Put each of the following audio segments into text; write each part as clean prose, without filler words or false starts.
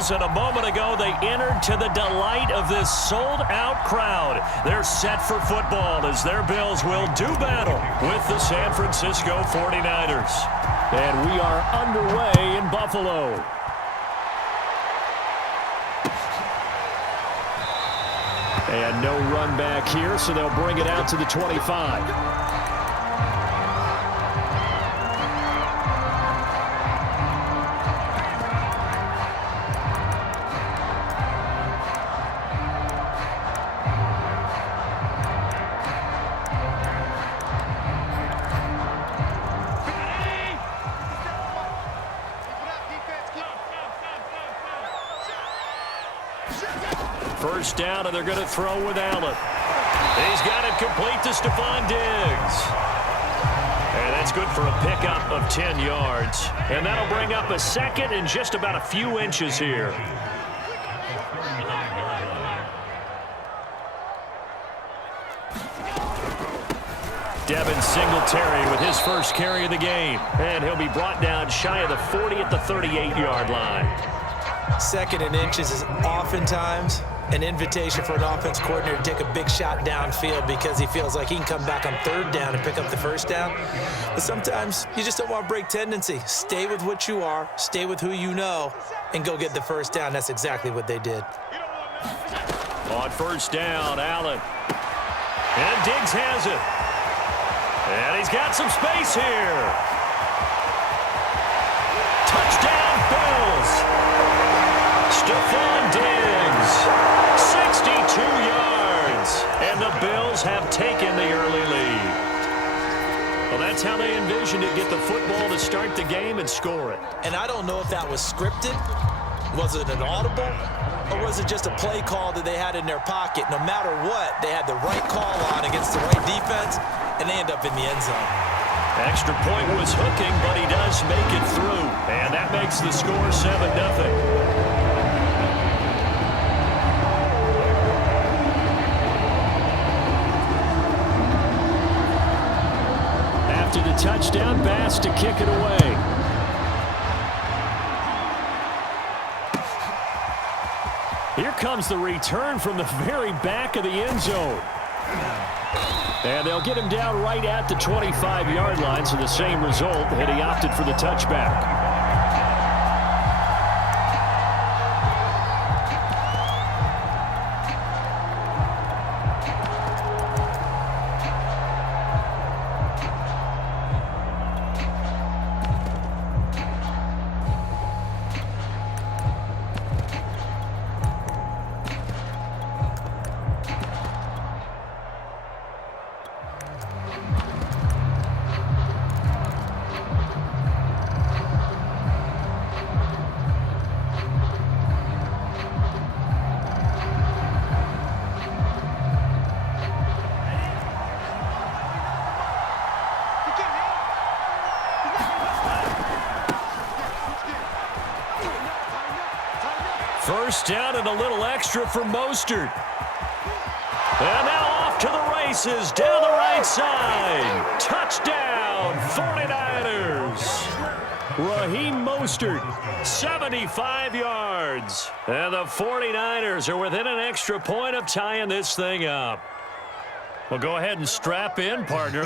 Bills, and a moment ago they entered to the delight of this sold-out crowd. They're set for football as their Bills will do battle with the San Francisco 49ers. And we are underway in Buffalo. And no run back here, so they'll bring it out to the 25. First down, and they're going to throw with Allen. He's got it complete to Stephon Diggs. And that's good for a pickup of 10 yards. And that'll bring up a second and just about a few inches here. Devin Singletary with his first carry of the game. And he'll be brought down shy of the 40 at the 38-yard line. Second and inches is oftentimes an invitation for an offense coordinator to take a big shot downfield because he feels like he can come back on third down and pick up the first down. But sometimes you just don't want to break tendency. Stay with what you are, stay with who you know, and go get the first down. That's exactly what they did. On first down, Allen. And Diggs has it. And he's got some space here. Touchdown, Bills. Stephon Diggs, 62 yards, and the Bills have taken the early lead. Well, that's how they envisioned it, get the football to start the game and score it. And I don't know if that was scripted, was it an audible, or was it just a play call that they had in their pocket? No matter what, they had the right call on against the right defense, and they end up in the end zone. Extra point was hooking, but he does make it through, and that makes the score 7-0. After the touchdown, Bass to kick it away. Here comes the return from the very back of the end zone. And they'll get him down right at the 25-yard line, so the same result, and he opted for the touchback. First down and a little extra for Mostert. And now off to the races down the right side. Touchdown, 49ers. Raheem Mostert, 75 yards. And the 49ers are within an extra point of tying this thing up. Well, go ahead and strap in, partner.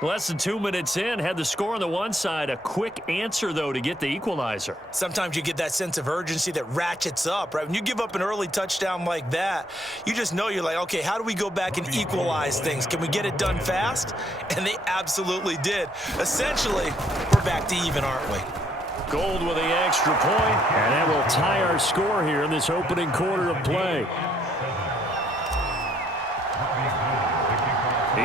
Less than 2 minutes in, had the score on the one side. A quick answer, though, to get the equalizer. Sometimes you get that sense of urgency that ratchets up, right? When you give up an early touchdown like that, you just know you're like, okay, how do we go back and equalize things? Can we get it done fast? And they absolutely did. Essentially, we're back to even, aren't we? Gold with the extra point, and that will tie our score here in this opening quarter of play.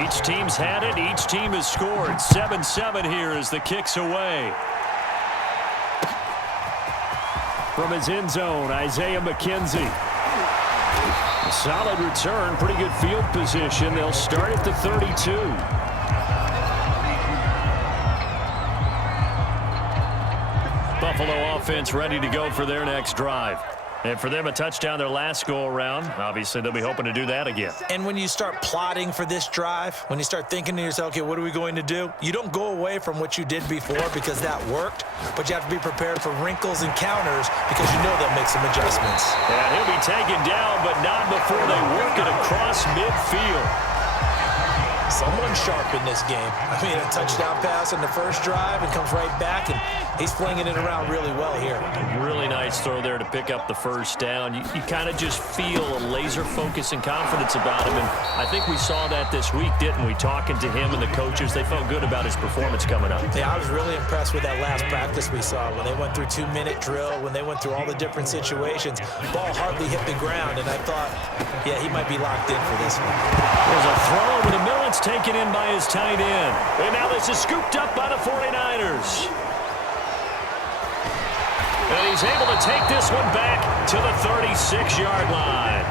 Each team's had it. Each team has scored. 7-7 here as the kick's away. From his end zone, Isaiah McKenzie. A solid return, pretty good field position. They'll start at the 32. Buffalo offense ready to go for their next drive. And for them, a touchdown their last go-around. Obviously, they'll be hoping to do that again. And when you start plotting for this drive, when you start thinking to yourself, okay, what are we going to do? You don't go away from what you did before because that worked, but you have to be prepared for wrinkles and counters because you know they'll make some adjustments. And he'll be taken down, but not before they work it across midfield. Someone sharp in this game. I mean, a touchdown pass in the first drive and comes right back, and he's flinging it around really well here. Really nice throw there to pick up the first down. You kind of just feel a laser focus and confidence about him, and I think we saw that this week, didn't we? Talking to him and the coaches, they felt good about his performance coming up. Yeah, I was really impressed with that last practice we saw when they went through 2-minute drill, when they went through all the different situations. Ball hardly hit the ground, and I thought, yeah, he might be locked in for this one. There's a throw over the middle. It's taken in by his tight end. And now this is scooped up by the 49ers. And he's able to take this one back to the 36-yard line.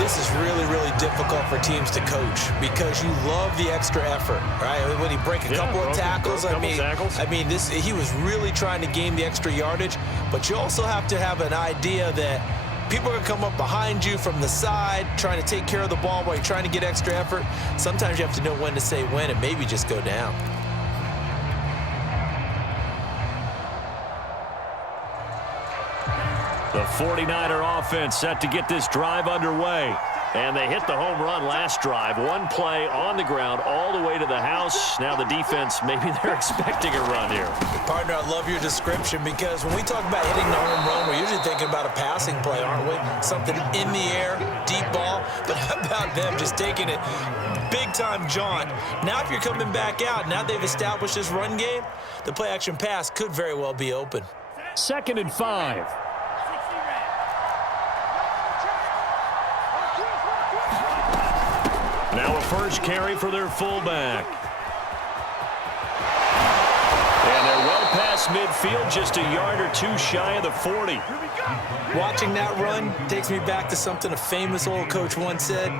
This is really, really difficult for teams to coach because you love the extra effort, right? When he break a couple of tackles, I mean, he was really trying to gain the extra yardage, but you also have to have an idea that people are going to come up behind you from the side, trying to take care of the ball while you're trying to get extra effort. Sometimes you have to know when to say when and maybe just go down. The 49er offense set to get this drive underway. And they hit the home run last drive. One play on the ground all the way to the house. Now the defense, maybe they're expecting a run here. Partner, I love your description because when we talk about hitting the home run, we're usually thinking about a passing play, aren't we? Something in the air, deep ball. But how about them just taking it big-time jaunt? Now if you're coming back out, now they've established this run game, the play-action pass could very well be open. 2nd and 5. Now a first carry for their fullback. And they're well past midfield, just a yard or two shy of the 40. Watching that run takes me back to something a famous old coach once said.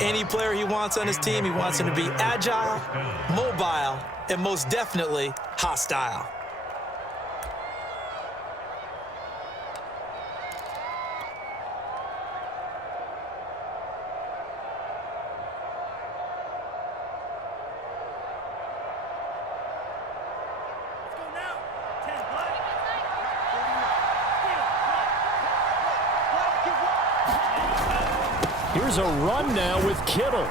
Any player he wants on his team, he wants him to be agile, mobile, and most definitely hostile. Here's a run now with Kittle.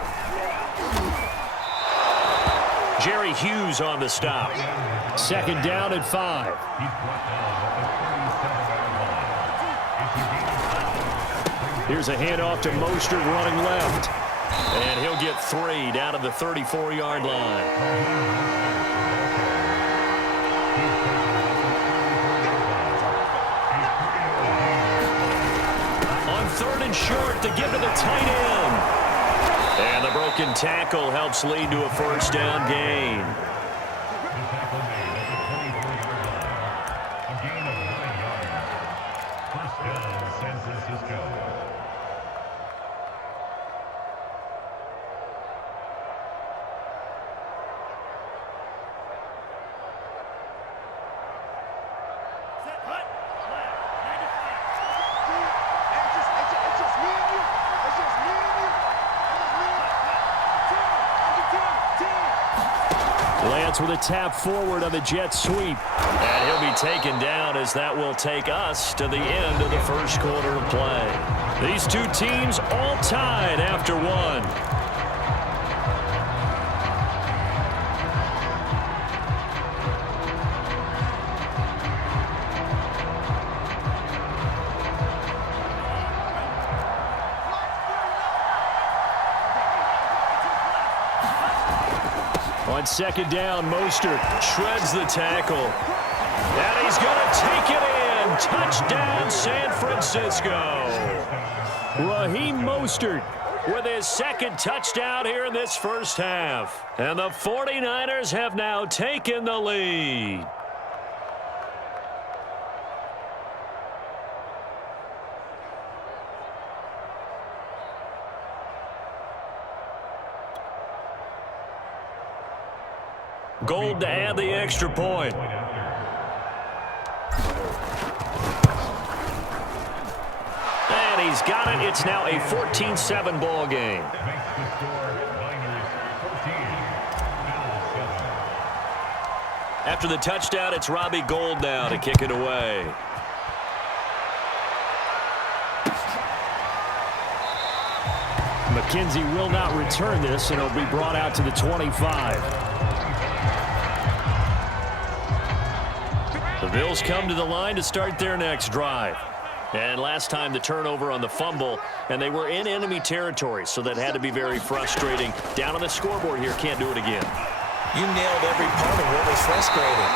Jerry Hughes on the stop. 2nd down and 5. Here's a handoff to Mostert running left. And he'll get 3 down to the 34-yard line. Third and short to give to the tight end. And the broken tackle helps lead to a first down gain. Lance with a tap forward on the jet sweep. And he'll be taken down as that will take us to the end of the first quarter of play. These two teams all tied after one. On 2nd down, Mostert shreds the tackle. And he's going to take it in. Touchdown, San Francisco. Raheem Mostert with his 2nd touchdown here in this first half. And the 49ers have now taken the lead. Gold to add the extra point. he's got it. It's now a 14-7 ball game. After the touchdown, it's Robbie Gould now to kick it away. McKenzie will not return this, and it'll be brought out to the 25. The Bills come to the line to start their next drive. And last time the turnover on the fumble, and they were in enemy territory, so that had to be very frustrating. Down on the scoreboard here, can't do it again. You nailed every part of what was frustrating.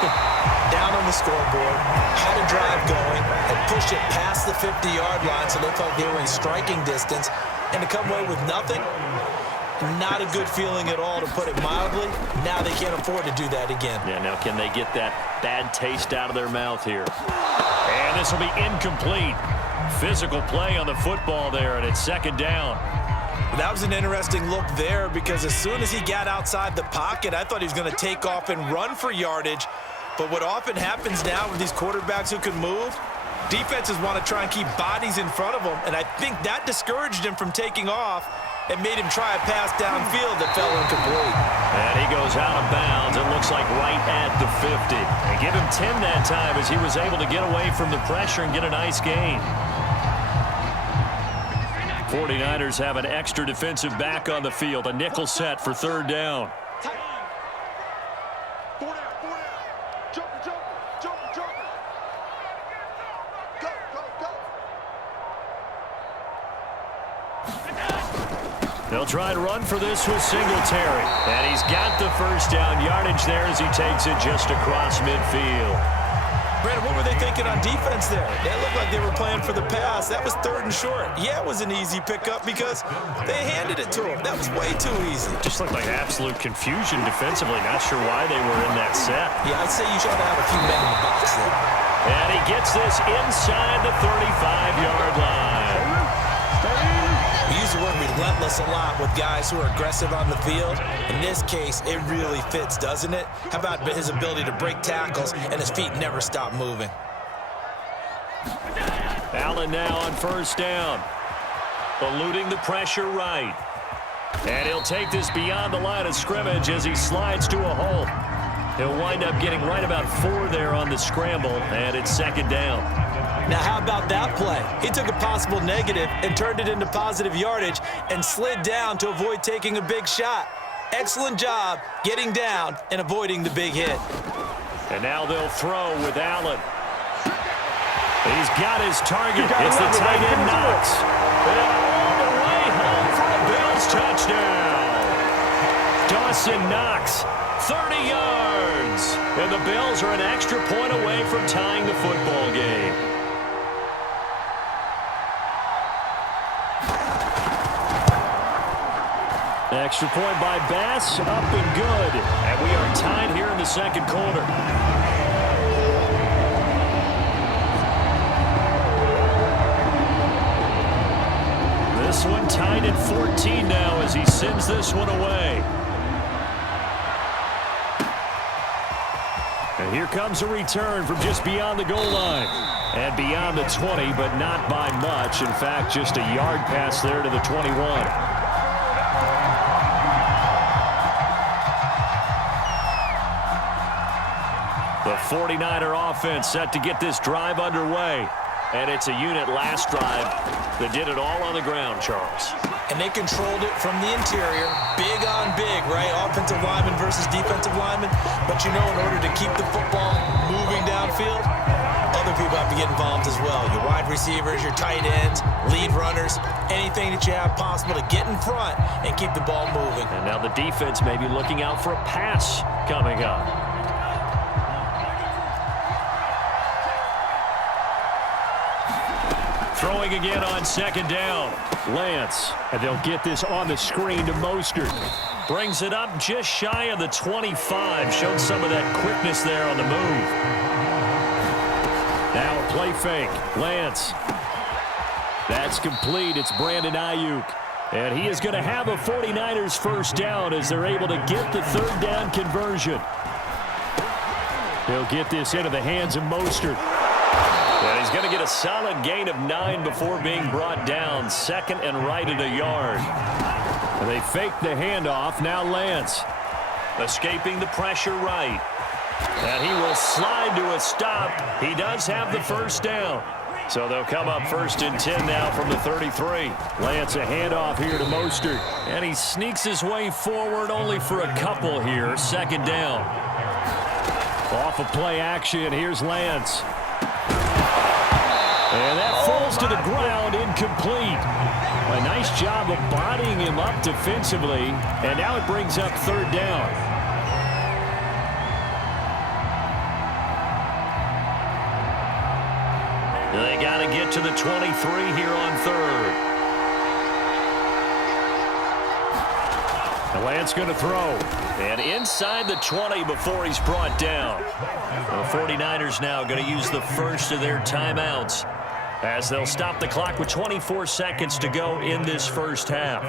Down on the scoreboard, had a drive going, and pushed it past the 50-yard line so they felt they were in striking distance, and to come away with nothing, not a good feeling at all, to put it mildly. Now they can't afford to do that again. Yeah, now can they get that bad taste out of their mouth here? And this will be incomplete. Physical play on the football there, and it's second down. That was an interesting look there, because as soon as he got outside the pocket, I thought he was going to take off and run for yardage. But what often happens now with these quarterbacks who can move, defenses want to try and keep bodies in front of them, and I think that discouraged him from taking off and made him try a pass downfield that fell incomplete. And he goes out of bounds. It looks like right at the 50. And give him 10 that time as he was able to get away from the pressure and get a nice gain. 49ers have an extra defensive back on the field. A nickel set for third down. They'll try and run for this with Singletary. And he's got the first down yardage there as he takes it just across midfield. Brandon, what were they thinking on defense there? That looked like they were playing for the pass. That was third and short. Yeah, it was an easy pickup because they handed it to him. That was way too easy. Just looked like absolute confusion defensively. Not sure why they were in that set. Yeah, I'd say you should have a few men in the box there. And he gets this inside the 35-yard line. We use the word relentless a lot with guys who are aggressive on the field. In this case, it really fits, doesn't it? How about his ability to break tackles and his feet never stop moving? Allen now on first down. Eluding the pressure right. And he'll take this beyond the line of scrimmage as he slides to a hole. He'll wind up getting right about 4 there on the scramble, and it's second down. Now, how about that play? He took a possible negative and turned it into positive yardage and slid down to avoid taking a big shot. Excellent job getting down and avoiding the big hit. And now they'll throw with Allen. He's got his target. It's the tight end Knox. And all the way home for a Bills touchdown. Dawson Knox, 30 yards. And the Bills are an extra point away from tying the football game. Extra point by Bass, up and good. And we are tied here in the second quarter. This one tied at 14 now as he sends this one away. And here comes a return from just beyond the goal line. And beyond the 20, but not by much. In fact, just a yard pass there to the 21. The 49er offense set to get this drive underway. And it's a unit last drive that did it all on the ground, Charles. And they controlled it from the interior. Big on big, right? Offensive lineman versus defensive lineman. But you know, in order to keep the football moving downfield, other people have to get involved as well. Your wide receivers, your tight ends, lead runners, anything that you have possible to get in front and keep the ball moving. And now the defense may be looking out for a pass coming up. Throwing again on second down. Lance. And they'll get this on the screen to Mostert. Brings it up just shy of the 25. Showed some of that quickness there on the move. Now a play fake. Lance. That's complete. It's Brandon Ayuk. And he is going to have a 49ers first down as they're able to get the third down conversion. They'll get this into the hands of Mostert. And he's going to get a solid gain of 9 before being brought down. Second and right at a yard. And they fake the handoff. Now Lance. Escaping the pressure right. And he will slide to a stop. He does have the first down. So they'll come up 1st and 10 now from the 33. Lance, a handoff here to Mostert. And he sneaks his way forward only for a couple here. 2nd down. Off of play action, here's Lance. And that falls to the ground, incomplete. A nice job of bodying him up defensively. And now it brings up 3rd down. They got to get to the 23 here on 3rd. And Lance going to throw. And inside the 20 before he's brought down. The 49ers now going to use the first of their timeouts as they'll stop the clock with 24 seconds to go in this first half.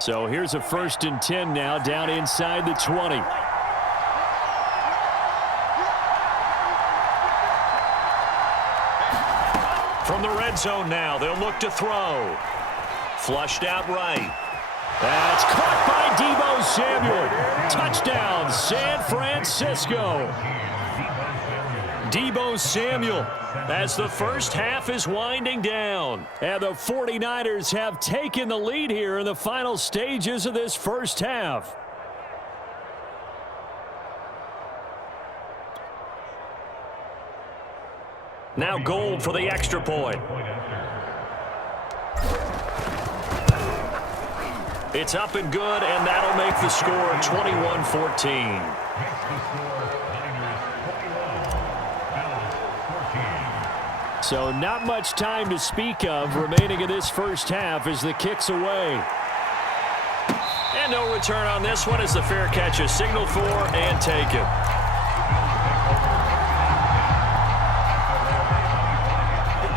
So here's a 1st and 10 now down inside the 20. From the red zone now, they'll look to throw. Flushed out right. That's caught by Deebo Samuel. Touchdown, San Francisco. Deebo Samuel as the first half is winding down. And the 49ers have taken the lead here in the final stages of this first half. Now Gold for the extra point. It's up and good, and that'll make the score 21-14. So not much time to speak of remaining in this first half as the kick's away. And no return on this one as the fair catch is signaled for and taken.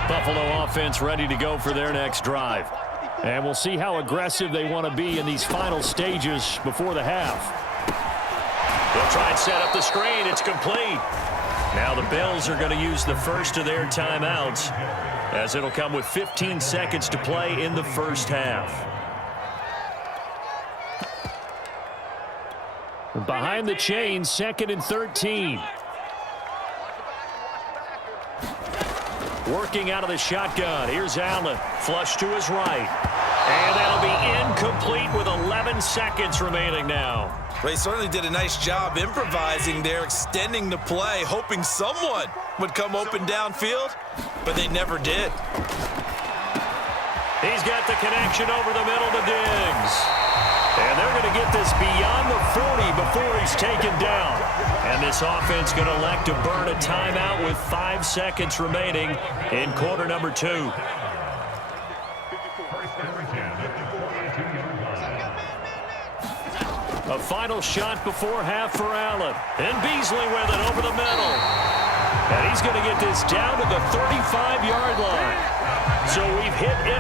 Buffalo offense ready to go for their next drive. And we'll see how aggressive they want to be in these final stages before the half. They'll try and set up the screen. It's complete. Now the Bills are going to use the first of their timeouts as it'll come with 15 seconds to play in the first half. Behind the chain, 2nd and 13. Working out of the shotgun. Here's Allen. Flush to his right. And that'll be incomplete with 11 seconds remaining now. They certainly did a nice job improvising there, extending the play, hoping someone would come open downfield, but they never did. He's got the connection over the middle to Diggs. And they're going to get this beyond the 40 before he's taken down. And this offense going to elect to burn a timeout with 5 seconds remaining in quarter number 2. A final shot before half for Allen. And Beasley with it over the middle. And he's going to get this down to the 35-yard line. So we've hit